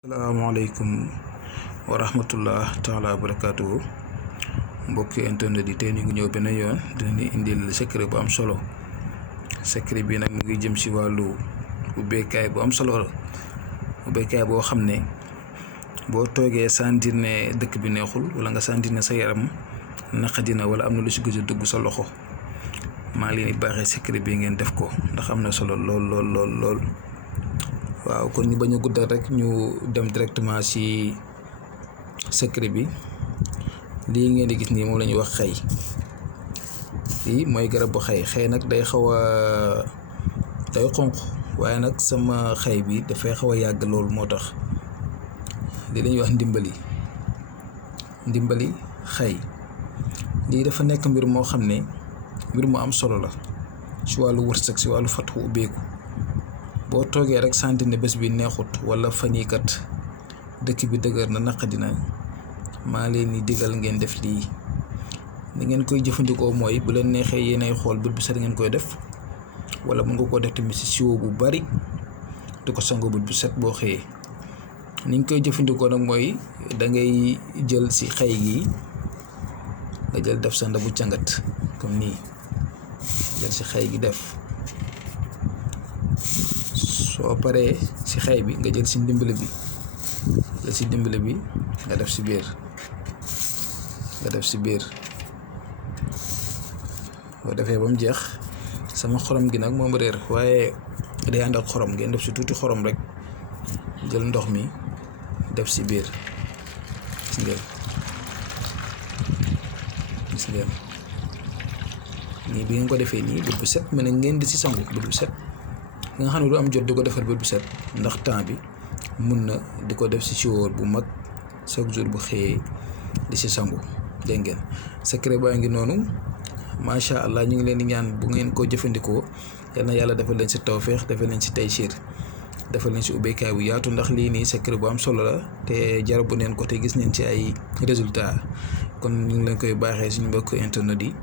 Assalamualaikum warahmatullah taala wabarakatuh. Mbokki internet yi tey ñu ngi ñëw beneen yoon dinañu indil secret bu am solo. Secret bi nag mu ngi jëm ci wàllu ubbeekaay bu am solo la. Ubbeekaay boo xam ne boo toogee sentir ne dëkk bi neexul wala nga sentir ne sa yaram naqadina wala am na lu ci gëj a dugg sa loxo maa leen di baaxee secret bi ngeen def ko ndax am na solo lool. waaw kon ñu bañ a guddal rek ñu dem directement ci secret bi. lii ngeen di gis nii moom la ñuy wax xay. lii mooy garab bu xay nag day xaw a day xonq waaye nag sama xay bi dafay xaw a yàgg loolu moo tax lii la ñuy wax ndimbali xay. lii dafa nekk mbir moo xam ne mbir mu am solo la ci wàllu wërsëg ci wàllu fatu ubbeeku. boo toogee rek santi ne bés bi neexut wala fan yii kat dëkk bi dëgër na naqadina maa leen di digal ngeen def lii. ni ngeen koy jëfandikoo mooy bu leen neexee yéenay xool bët bu set ngeen koy def wala mën nga koo def tamit ci siwo bu bari di ko sango bët bu set boo xëyee. ni nga koy jëfandikoo nag mooy da ngay jël ci xay gi nga jël def sa ndabu càngat comme nii jël ci xay gi def. soo paree ci xay bi nga jël ci ndimbali bi nga def ci biir boo defee ba mu jeex sama xorom gi nag moom réer waaye day ànd ak xorom ngeen def ci tuuti xorom rek jël ndox mi def ci biir gis ngeen nii bi ngeen ko defee nii bët bu set mën na ngeen di ci sangu bët bu set. nga xam ne du am jot di ko defar bët bu set ndax temps bi mun na di ko def ci siwoor bu mag chaque jour bu xëyee di ci sangu. dégg ngeen secret baa ngi noonu macha allah ñu ngi leen di ñaan bu ngeen ko jëfandikoo yal na yàlla defal leen ci tawféex defal leen ci taysiir defal leen ci ubbeekaay bu yaatu ndax lii nii secret bu am solo la te jarabu neen ko te gis neen ci ay résultats kon ñu ngi leen koy baaxee suñu mbokk internet yi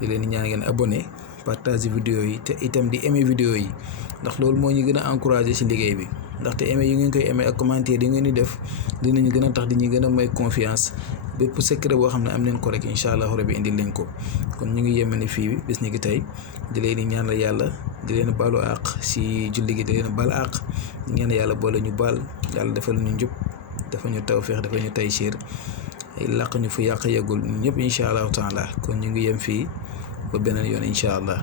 di leen di ñaan ngeen abonné partage vidéo yi te itam di aimer vidéo yi ndax loolu moo ñu gën a encourager ci liggéey bi ndaxte aimer yu ngeen koy aimer ak commentaire yi ngeen di def dinañu gën a tax di ñu gën a may confiance bépp secret boo xam ne am leen ko rek incha allah rabbi indil leen ko. kon ñu ngi yemani fii bis ni ki tey di leen di ñaanal yàlla di leen baalu àq ci julli gi di leen baal àq di ñaan yàlla boole ñu baal yàlla defal ñu njub dafa ñu tawfeex dafa ñu taysiir làq ñu fu yàq yeggul ñëpp incha allahu taala kon ñu ngi yem fii ba beneen yoon incha allah.